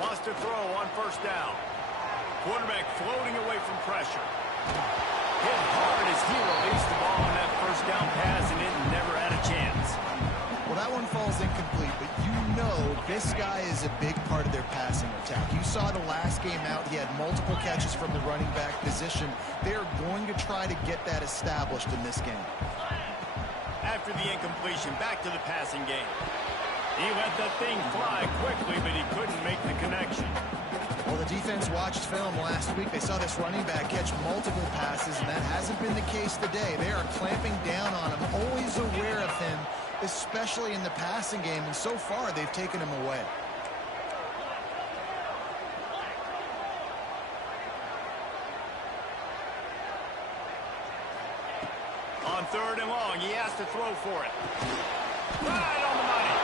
Wants to throw on first down. Quarterback floating away from pressure. Hit hard as he released the ball on that first down pass, and it never had a chance. Well, that one falls incomplete, but you know this guy is a big part of their passing attack. You saw the last game out. He had multiple catches from the running back position. They're going to try to get that established in this game. After the incompletion, back to the passing game. He let that thing fly quickly, but he couldn't make the connection. Well, the defense watched film last week. They saw this running back catch multiple passes, and that hasn't been the case today. They are clamping down on him, always aware of him, especially in the passing game, and so far they've taken him away. On 3rd and long, he has to throw for it. Right on the money.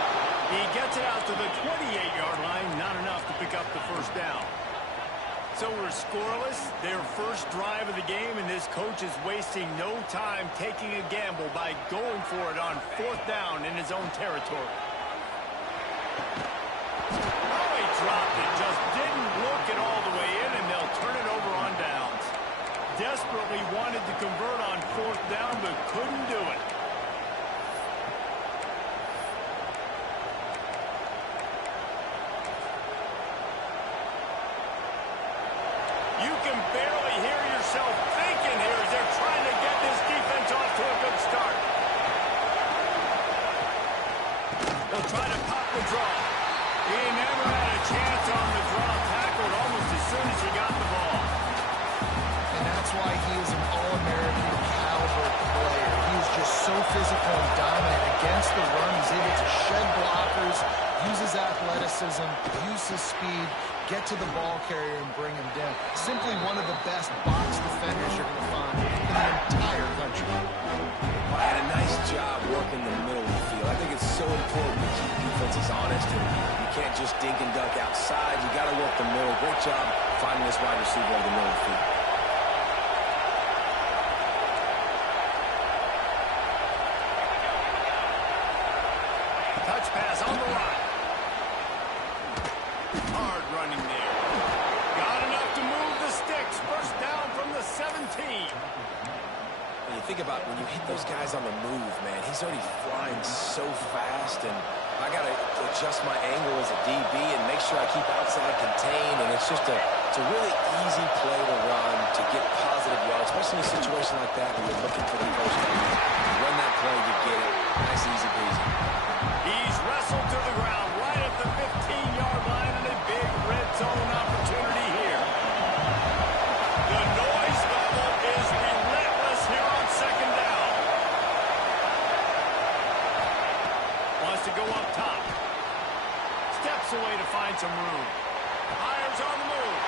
He gets it out to the 28-yard line, not enough to pick up the first down. So we're scoreless, their first drive of the game, and this coach is wasting no time taking a gamble by going for it on 4th down in his own territory. Oh, he dropped it, just didn't look it all the way in, and they'll turn it over on downs. Desperately wanted to convert on 4th down, but couldn't do it. You can barely hear yourself thinking here as they're trying to get this defense off to a good start. They'll try to pop the draw. He never had a chance on the draw, tackled almost as soon as he got the ball. And that's why he is an All-American caliber player. He is just so physical and dominant against the run. He's able to shed blockers, use his athleticism, use his speed, get to the ball carrier and bring him down. Simply one of the best box defenders you're going to find in the entire country. Well, had a nice job working the middle of the field. I think it's so important to keep defenses honest, and you can't just dink and dunk outside. You got to work the middle. Great job finding this wide receiver over the middle of the field. Touch pass on the line. Hard running there. Got enough to move the sticks. First down from the 17. When you think about when you hit those guys on the move, man, he's already flying so fast, and I got to adjust my angle as a DB and make sure I keep outside contained, and it's just it's a really easy play to run to get positive yards, especially in a situation like that when you're looking for the first down. You run that play, you get it. Nice, easy breezy. He's wrestled to the ground right at the 15-yard line, and a big red zone opportunity here. The noise level is relentless here on 2nd down. Wants to go up top. Steps away to find some room. Hires on the move.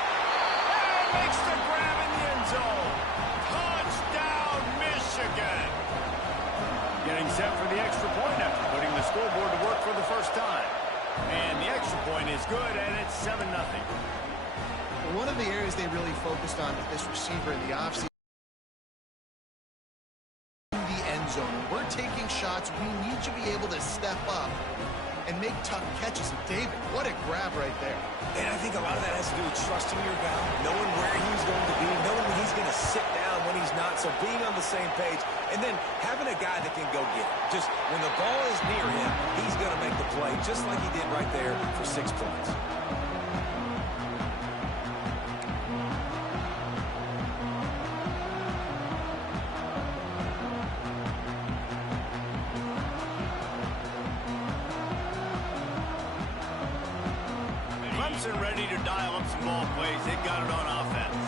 And makes the grab in the end zone. Touchdown, Michigan. Getting set for the extra point after putting the scoreboard to work for the first time. And the extra point is good, and it's 7-0. One of the areas they really focused on with this receiver in the offseason, the end zone. When we're taking shots, we need to be able to step up and make tough catches. And David, what a grab right there. And I think a lot of that has to do with trusting your guy, knowing where he's going to be, knowing when he's going to sit down, when he's not. So being on the same page, and then having a guy that can go get it. Just when the ball is near him, he's going to make the play, just like he did right there for 6 points. Clemson ready to dial up some ball plays. They got it on offense.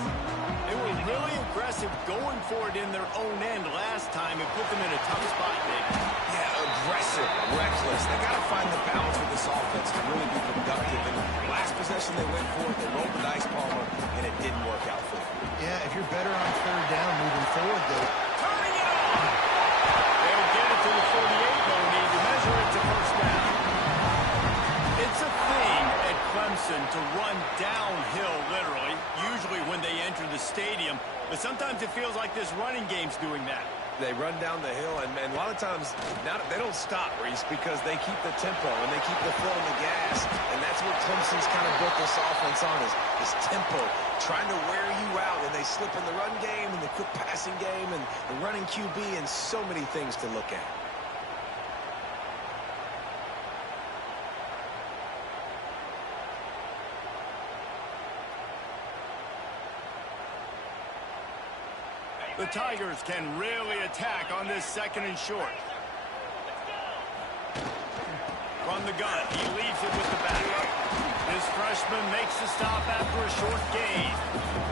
They were really aggressive going for it in their own end last time. It put them in a tough spot, David. Yeah, aggressive, reckless. They got to find the balance with this offense to really be productive. And last possession they went for it, they rolled the dice, Palmer, and it didn't work out for them. Yeah, if you're better on 3rd down moving forward, though. Turning it on! They'll get it to the 48, though. Need to measure it to first down. It's a thing at Clemson to run downhill, literally, usually when they enter the stadium. But sometimes it feels like this running game's doing that. They run down the hill, and a lot of times they don't stop, Reese, because they keep the tempo and they keep the foot on the gas, and that's what Clemson's kind of built this offense on is tempo, trying to wear you out, and they slip in the run game and the quick passing game and the running QB and so many things to look at. The Tigers can really attack on this 2nd and short. From the gun, he leaves it with the back. This freshman makes the stop after a short gain.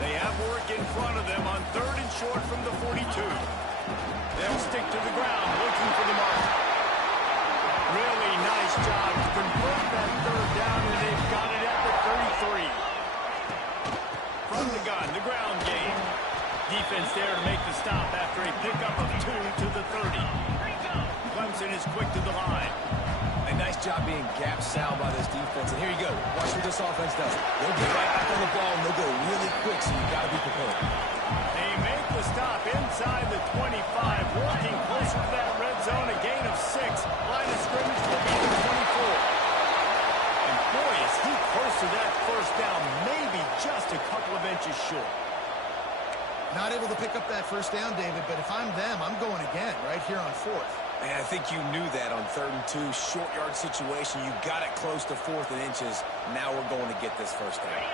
They have work in front of them on 3rd and short from the 42. They'll stick to the ground looking for the mark. Really nice job to convert that 3rd down, and they've got it at the 33. From the gun, the ground game. Defense there to make the stop after a pickup of 2 to the 30. Clemson is quick to the line. A nice job being gap sound by this defense. And here you go. Watch what this offense does. They'll get right back on the ball, and they'll go really quick, so you've got to be prepared. They make the stop inside the 25, working closer to that red zone, a gain of 6. Line of scrimmage will be the 24. And boy, is he close to that 1st down, maybe just a couple of inches short. Not able to pick up that 1st down, David, but if I'm them, I'm going again right here on 4th. Man, I think you knew that on 3rd and 2, short yard situation. You got it close to 4th and inches. Now we're going to get this 1st down.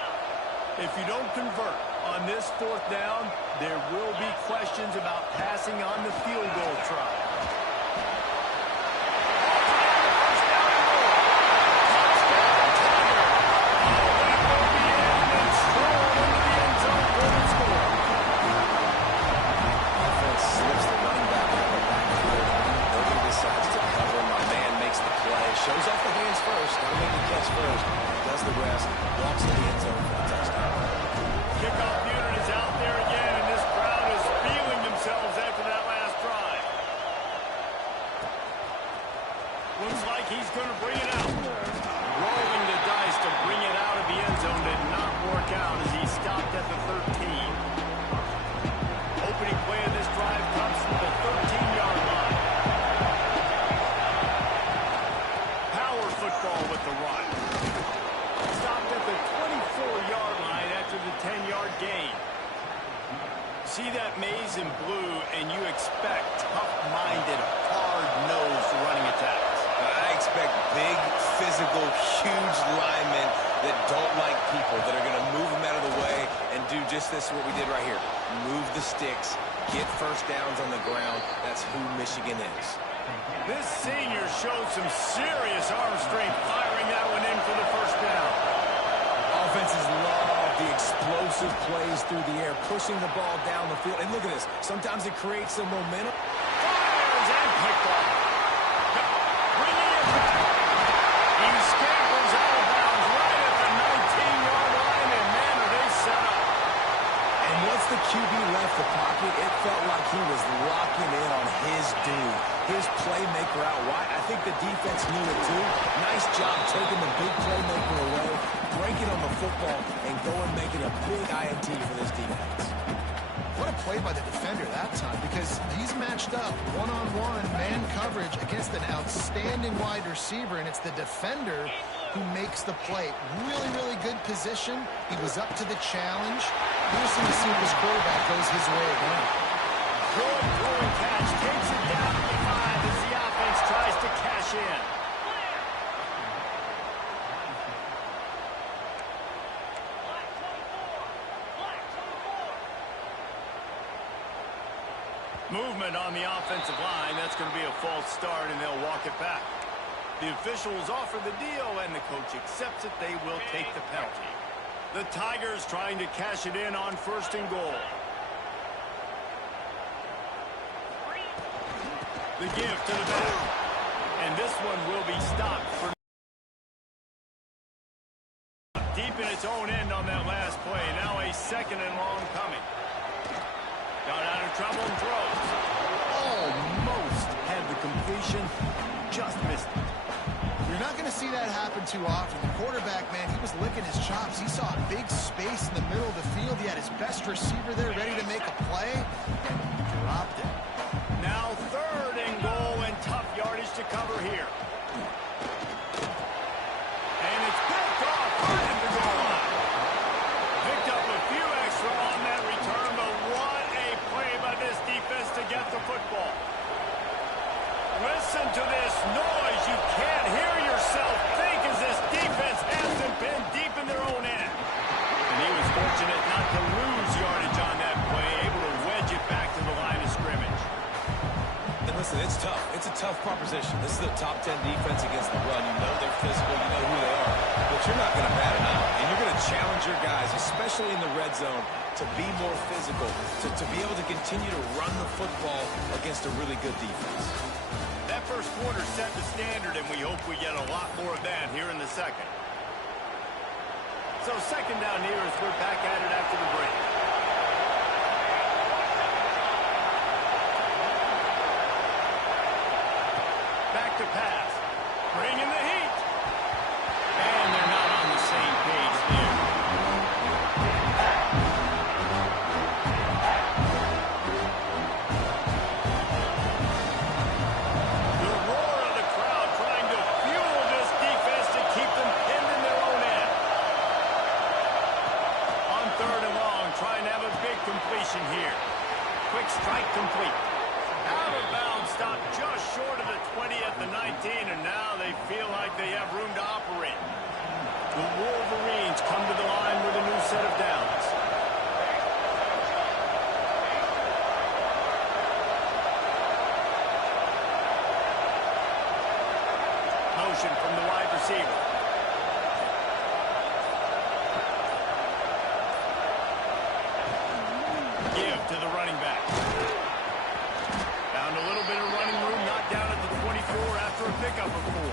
If you don't convert on this 4th down, there will be questions about passing on the field goal try. Shows off the hands first, got to make the catch first, does the rest, walks in the end zone for the touchdown. Kickoff unit is out there again, and this crowd is feeling themselves after that last drive. Looks like he's going to bring it out. Rolling the dice to bring it out of the end zone did not work out as he stopped at the 13. Opening play of this drive comes from the 13-yard line. Football with the run. Stopped at the 24-yard line after the 10-yard gain. See that maze in blue, and you expect tough-minded, hard-nosed running attacks. I expect big, physical, huge linemen that don't like people, that are going to move them out of the way and do just this, what we did right here. Move the sticks, get 1st downs on the ground. That's who Michigan is. This senior showed some serious arm strength firing that one in for the 1st down. Offenses love the explosive plays through the air, pushing the ball down the field. And look at this. Sometimes it creates some momentum. Fires and picked off. Bringing it back. He scampers out of bounds right at the 19-yard line, and man, are they set up. And once the QB left the pocket, it felt like he was locking in on his dude, his playmaker out wide. I think the defense knew it too. Nice job taking the big playmaker away, breaking on the football, and going making a big INT for this defense. What a play by the defender that time, because he's matched up one-on-one man coverage against an outstanding wide receiver, and it's the defender who makes the play. Really, really good position. He was up to the challenge. Here's to see if this quarterback goes his way again. Good throwing catch. Takes it down to the 5 as the offense tries to cash in. Movement on the offensive line. That's going to be a false start, and they'll walk it back. The officials offer the deal, and the coach accepts it. They will take the penalty. The Tigers trying to cash it in on 1st and goal. The give to the back. And this one will be stopped for deep in its own end on that last play. Now a 2nd and long coming. Got out of trouble and throws. Almost had the completion. Just missed it. You're not going to see that happen too often. The quarterback, man, he was licking his chops. He saw a big space in the middle of the field. He had his best receiver there ready to make a play, and he dropped it. Now 3rd and goal and tough yardage to cover here. And it's picked off right at the goal line. Picked up a few extra on that return, but what a play by this defense to get the football. Listen to this noise. You can't hear yourself think as this defense hasn't been deep in their own end. And he was fortunate not to lose yardage on that play, able to wedge it back to the line of scrimmage. And listen, it's tough. It's a tough proposition. This is a top 10 defense against the run. You know they're physical. You know who they are. But you're not going to bat an eye. And you're going to challenge your guys, especially in the red zone, to be more physical, to be able to continue to run the football against a really good defense. That first quarter set the standard, and we hope we get a lot more of that here in the second. So 2nd down here as we're back at it after the break. Back to pass. Bringing the heat. And they're not on the same page there. The roar of the crowd trying to fuel this defense to keep them pinned in their own end. On 3rd and long, trying to have a big completion here. Quick strike complete. Out of bounds, stopped just short of the 20 at the 19, and now they feel like they have room to operate. The Wolverines come to the line with a new set of downs. Motion from the wide receiver. Give to the running back. Found a little bit of running room, knocked down at the 24 after a pickup of 4.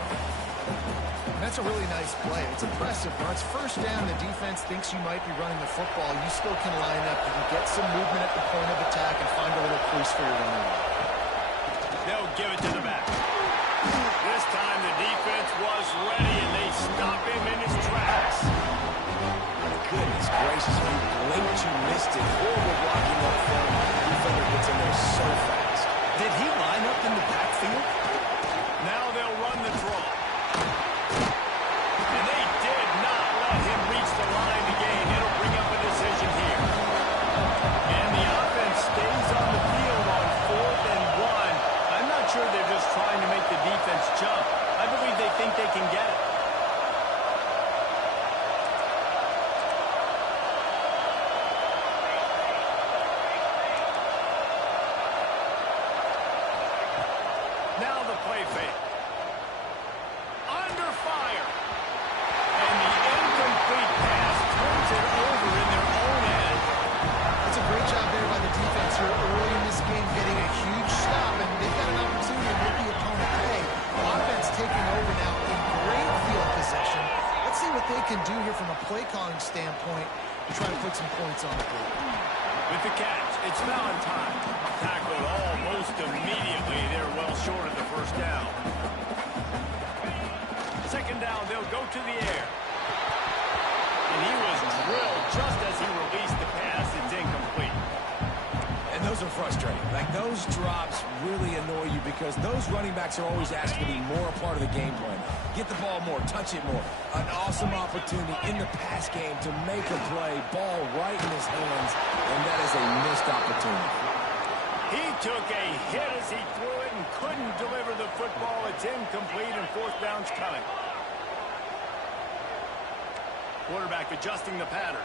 That's a really nice play. It's impressive. When it's 1st down, the defense thinks you might be running the football. You still can line up. You can get some movement at the point of attack and find a little crease for your running back. They'll give it to the back. This time the defense was ready, and they stop him in his tracks. Goodness gracious, if you blinked, you missed it. Horrible blocking up front. The defender gets in there so fast. Did he line up in the backfield? Now they'll run the draw. And they did not let him reach the line to gain. It'll bring up a decision here. And the offense stays on the field on 4th and 1. I'm not sure they're just trying to make the defense jump. I believe they think they can get it. Now the play fake. Under fire. And the incomplete pass turns it over in their own end. It's a great job there by the defense here early in this game, getting a huge stop, and they've got an opportunity to make the opponent pay. Offense taking over now in great field possession. Let's see what they can do here from a play calling standpoint to try to put some points on the board. With the catch, it's Valentine. Tackled almost immediately. They're well short of the 1st down. 2nd down, they'll go to the air. And he was drilled just as he released the pass. It's incomplete. And those are frustrating. Like, those drops really annoy you because those running backs are always asked to be more a part of the game plan. Get the ball more, touch it more. An awesome opportunity in the pass game to make a play, ball right in his hands, and that is a missed opportunity. He took a hit as he threw it and couldn't deliver the football. It's incomplete, and 4th down's coming. Quarterback adjusting the pattern.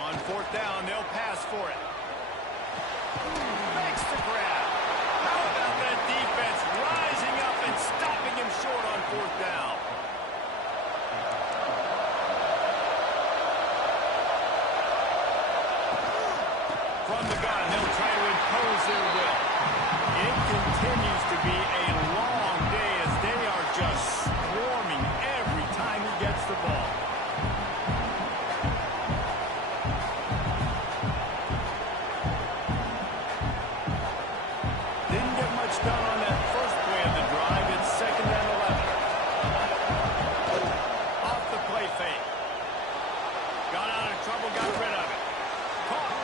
On 4th down, they'll pass for it. Makes the grab. How about that defense rising up and stopping him short on 4th down? From the gun, they'll try to impose their will. It continues to be a long day as they are just swarming every time he gets the ball. Didn't get much done on that first play of the drive. It's 2nd and 11. Off the play fake. Got out of trouble, got rid of it. Caught.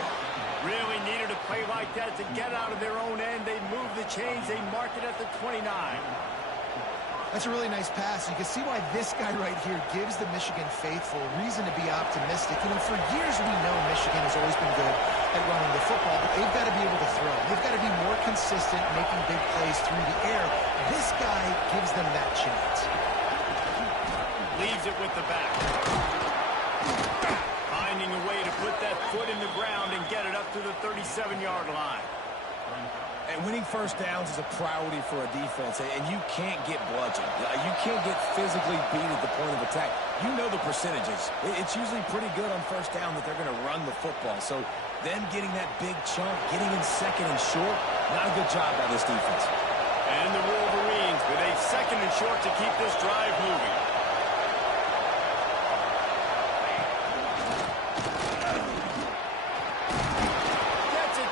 Really needed a play like that to get 29. That's a really nice pass. You can see why this guy right here gives the Michigan faithful reason to be optimistic. You know, for years we know Michigan has always been good at running the football, but they've got to be able to throw. They've got to be more consistent, making big plays through the air. This guy gives them that chance. Leaves it with the back. Finding a way to put that foot in the ground and get it up to the 37-yard line. And winning first downs is a priority for a defense, and you can't get bludgeoned. You can't get physically beat at the point of attack. You know the percentages. It's usually pretty good on first down that they're going to run the football. So them getting that big chunk, getting in second and short, not a good job by this defense. And the Wolverines with a second and short to keep this drive moving.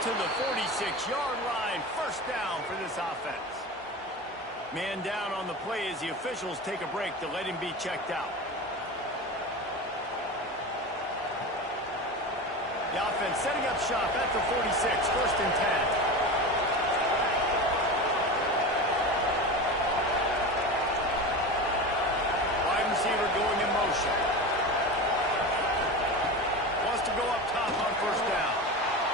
To the 46-yard line, first down for this offense. Man down on the play as the officials take a break to let him be checked out. The offense setting up shop at the 46, first and 10. Wide receiver going in motion. Wants to go up top on first down.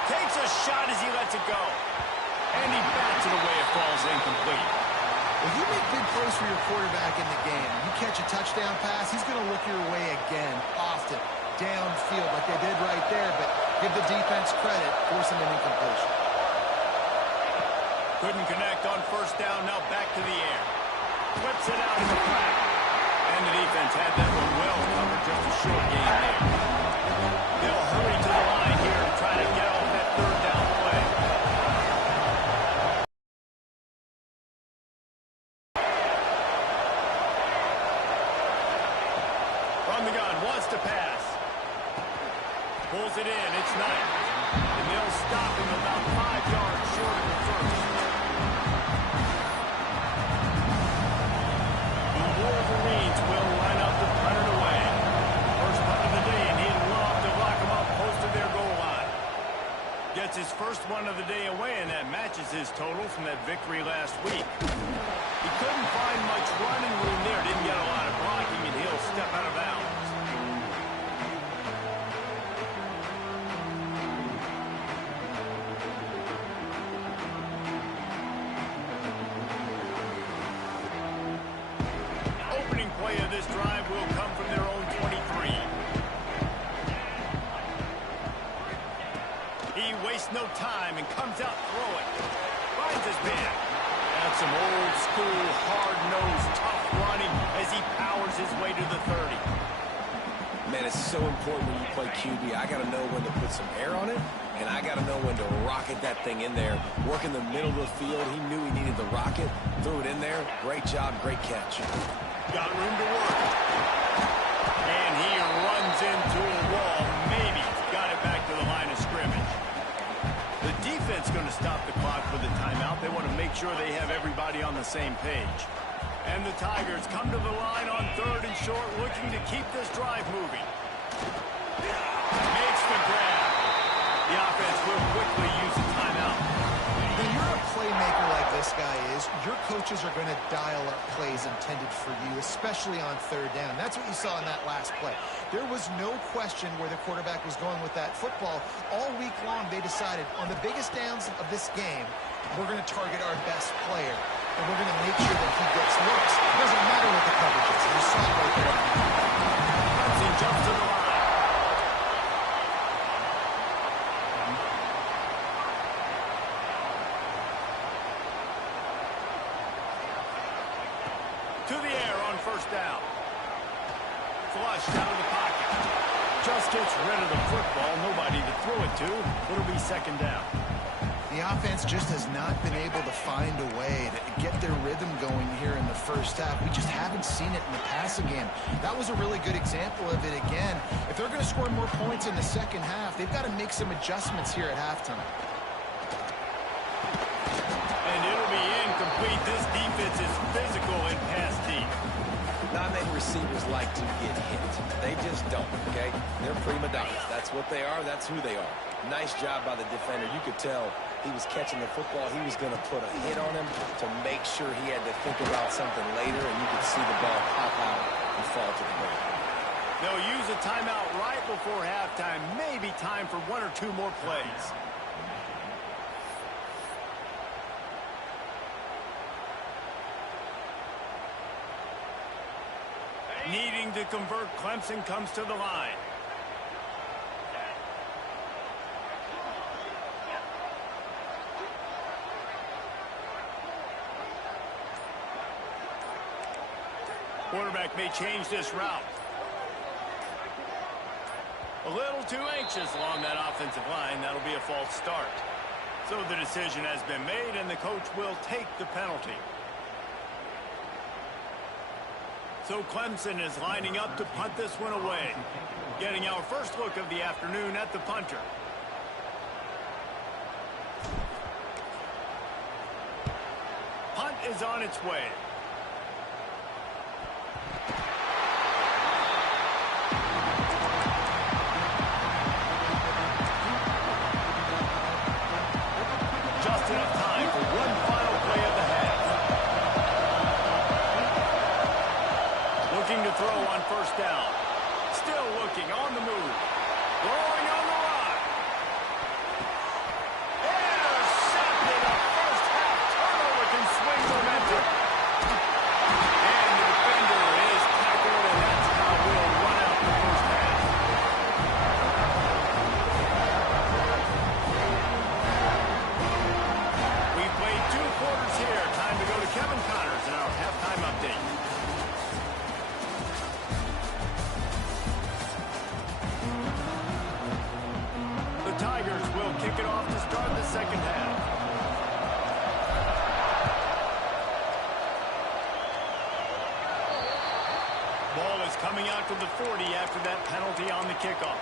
Takes a shot as he lets it go. And he bats it away. It falls incomplete. Well, you make big plays for your quarterback in the game. You catch a touchdown pass, he's going to look your way again, often, downfield like they did right there, but give the defense credit, forcing an incompletion. Couldn't connect on first down, now back to the air. Whips it out in the flat. And the defense had that one well covered, just a short gain there. They'll hurry to the line here to try to get off that third down play. From the gun, wants to pass. Pulls it in, it's Knight. And they'll stop him about 5 yards short of the first. The Wolverines will line up to punt it away. First punt of the day, and he'd love to lock him up close to their goal line. Gets his first one of the day away, and that matches his total from that victory last week. He couldn't find much running room there, didn't get a lot of blocking, and he'll step out of bounds. Opening play of this drive will come from their own 23. He wastes no time and comes out throwing. Finds his man. That's some old school, hard-nosed, tough running as he powers his way to the 30. Man, it's so important when you play QB. I got to know when to put some air on it, and I got to know when to rocket that thing in there. Work in the middle of the field. He knew he needed the rocket. Threw it in there. Great job, great catch. Got room to work. And he runs into a wall. Maybe got it back to the line of scrimmage. The defense going to stop the clock for the timeout. They want to make sure they have everybody on the same page. And the Tigers come to the line on third and short, looking to keep this drive moving. Makes the grab. The offense will quickly use a timeout. When you're a playmaker like this guy is, your coaches are going to dial up plays intended for you, especially on third down. That's what you saw in that last play. There was no question where the quarterback was going with that football. All week long, they decided on the biggest downs of this game, we're going to target our best player, and we're going to make sure that he gets looks. It doesn't matter what the coverage is. You saw it right there. Clemson jumps to the line. To the air on first down. Flushed out of the pocket. Just gets rid of the football. Nobody to throw it to. It'll be second down. The offense just has not been able to find a way to get their rhythm going here in the first half. We just haven't seen it in the passing game. That was a really good example of it again. If they're going to score more points in the second half, they've got to make some adjustments here at halftime. And it'll be incomplete. This defense is physical and pass deep. Not many receivers like to get hit. They just don't, okay? They're prima donnas. That's what they are. That's who they are. Nice job by the defender. You could tell he was catching the football, he was going to put a hit on him to make sure he had to think about something later, and you could see the ball pop out and fall to the ground. They'll use a timeout right before halftime. Maybe time for one or two more plays. Needing to convert, Clemson comes to the line. Quarterback may change this route. A little too anxious along that offensive line. That'll be a false start. So the decision has been made, and the coach will take the penalty. So Clemson is lining up to punt this one away. Getting our first look of the afternoon at the punter. Punt is on its way. Just enough time for one final play of the half. Looking to throw on first down. Still looking on the move. Rolling on the line. Intercepted. A first half turnover can swing momentum. And the defender is tackled, and that's how we'll run out the first half. We've played 2 quarters here. Time to go to Kevin Connors in our halftime update. Tigers will kick it off to start the second half. Ball is coming out to the 40 after that penalty on the kickoff.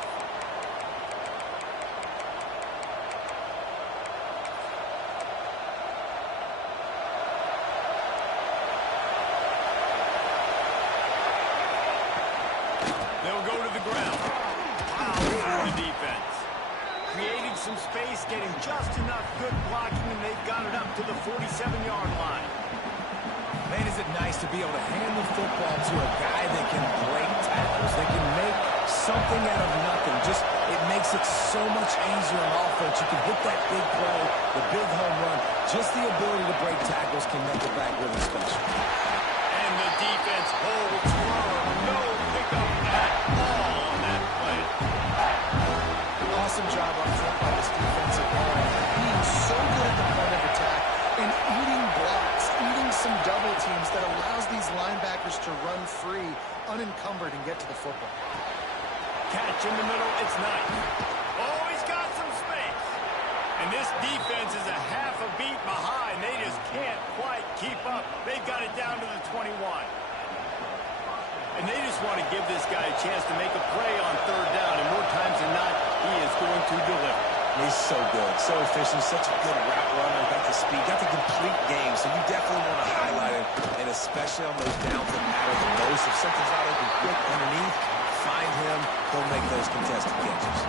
They'll go to the ground. Wow, through the defense. Creating some space, getting just enough good blocking, and they've got it up to the 47-yard line. Man, is it nice to be able to hand the football to a guy that can break tackles, that can make something out of nothing. Just, it makes it so much easier on offense. You can hit that big play, the big home run. Just the ability to break tackles can make it back really special. And the defense holds firm. No pickup at all on that play. Awesome job up front by this defensive line. Being so good at the point of attack and eating blocks, eating some double teams that allows these linebackers to run free, unencumbered, and get to the football. Catch in the middle, it's Knight. Oh, he's got some space. And this defense is a half a beat behind. They just can't quite keep up. They've got it down to the 21. And they just want to give this guy a chance to make a play on third down. And more times than not, he is going to deliver. He's so good, so efficient, such a good route runner, got the speed, got the complete game. So you definitely want to highlight him, and especially on those downs that matter the most. If something's not open quick underneath, find him, he'll make those contested catches.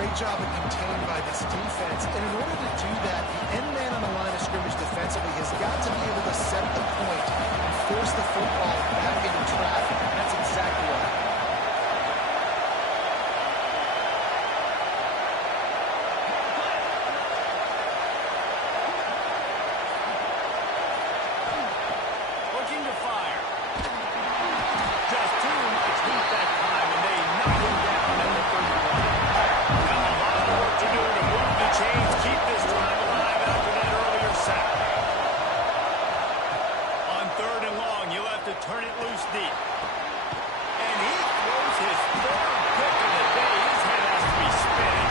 Great job of contained by this defense. And in order to do that, the end man on the line of scrimmage defensively has got to be able to set the point and force the football back into traffic. And that's exactly what happened. Looking to fire. Just too much heat that time, and they knock him down at the 31. Now a lot of work to do to move the chains, keep this drive alive after that earlier sack. On third and long, you'll have to turn it loose deep. And he throws his third pick of the day. His head has to be spinning.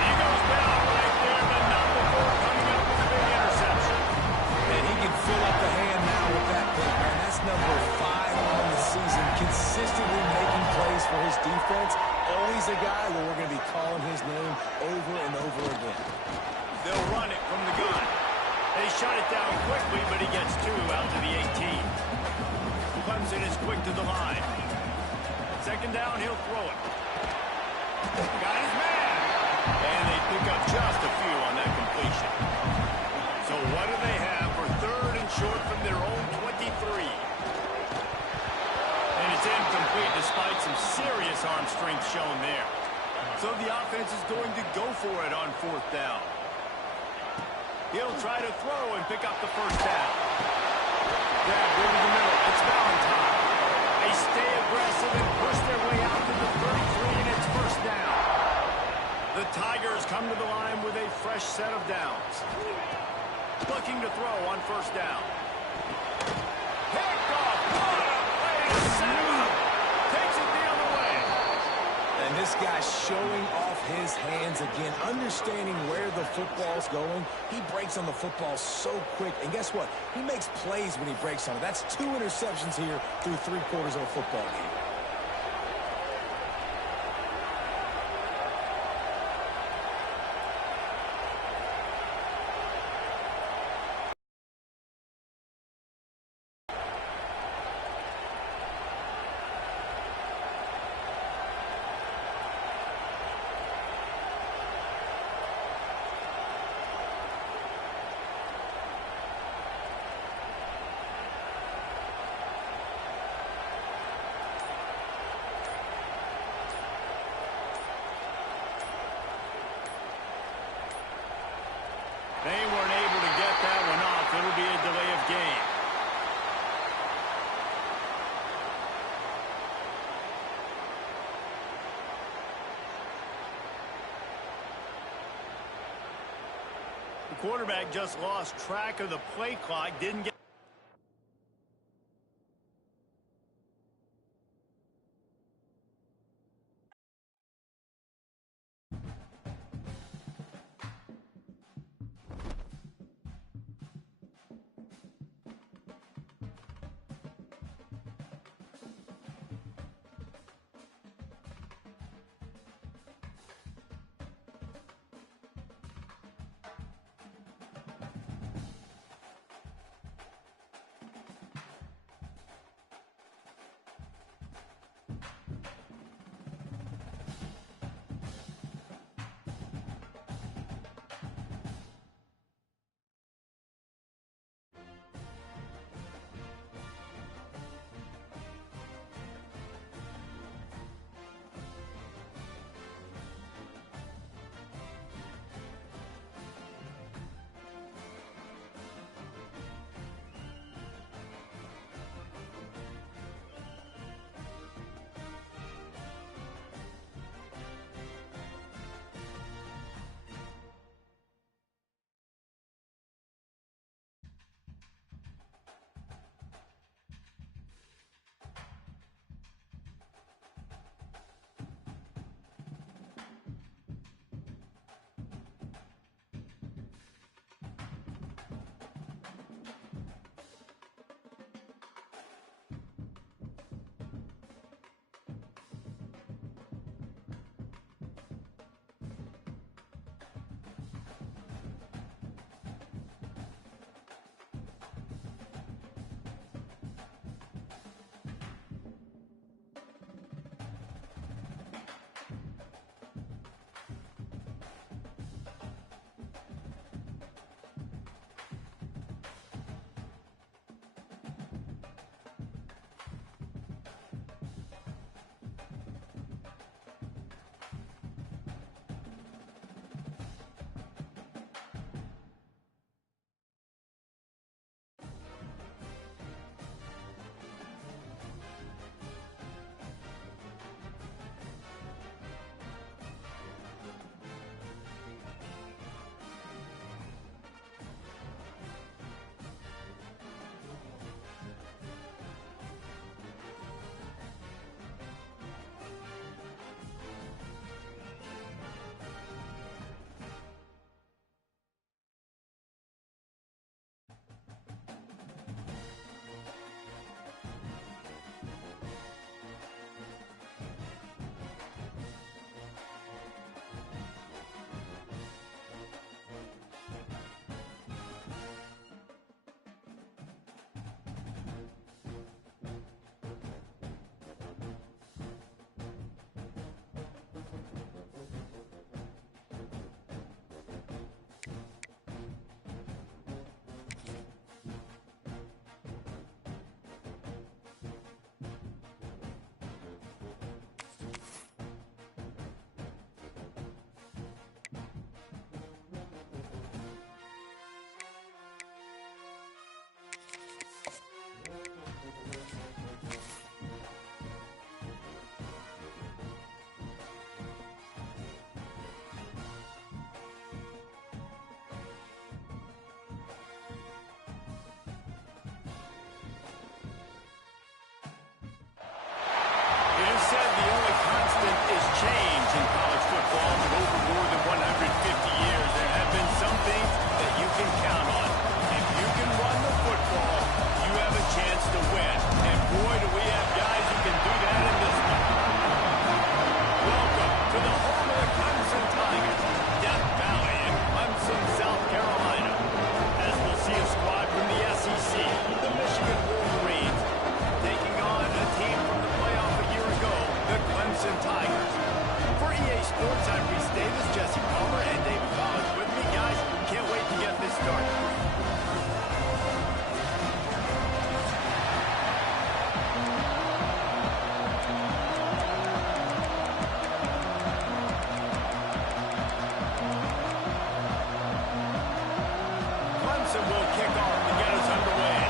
He goes down right there, but not before coming up with a big interception. And he can fill up the hand now with that pick, man. That's number 5 on the season, consistently making plays for his defense. Always a guy where we're going to be calling his name over and over again. They'll run it from the gun. They shut it down quickly, but he gets 2 out to the 18. Clemson is quick to the line. Second down, he'll throw it. Got his man. And they pick up just a few on that completion. So what do they have for third and short from their own 23? And it's incomplete despite some serious arm strength shown there. So the offense is going to go for it on fourth down. He'll try to throw and pick up the first down. Yeah, go to the middle. It's Valentine. They stay aggressive and push their way out to the 33, and it's first down. The Tigers come to the line with a fresh set of downs. Looking to throw on first down. Picked off. What a play to set him up. Takes it the other way. And this guy's showing off his hands again, understanding where the football's going. He breaks on the football so quick. And guess what? He makes plays when he breaks on it. That's 2 interceptions here through 3/4 of a football game. They weren't able to get that one off. It'll be a delay of game. The quarterback just lost track of the play clock, didn't get Tigers. For EA Sports, I'm Reese Davis, Jesse Palmer, and David Collins with me. Guys, can't wait to get this started. Clemson will kick off to get us underway.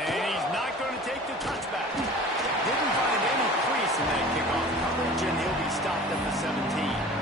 And he's not going to take the touchback. Didn't find any crease in that kickoff coverage, and he'll be stopped at the 17.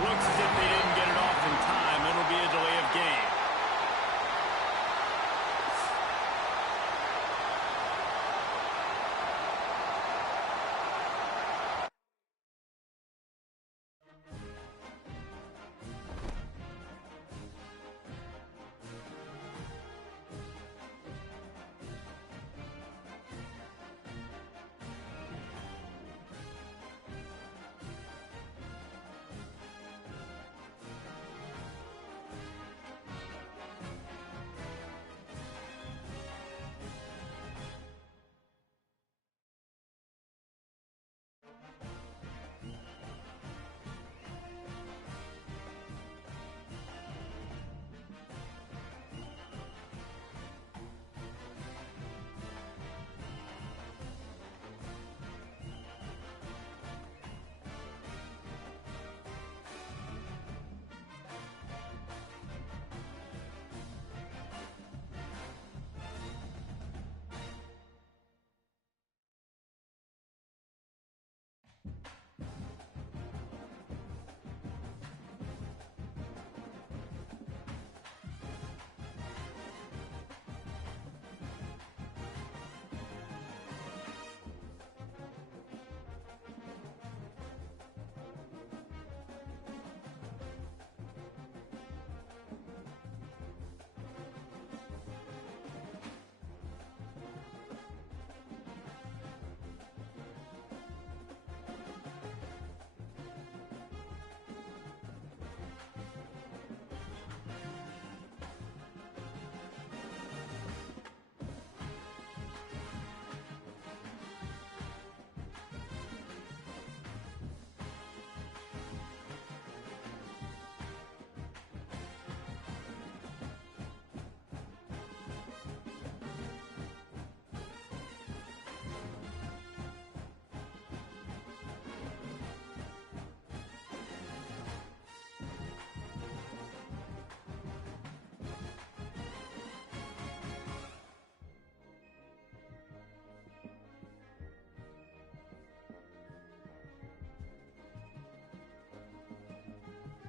Looks as if they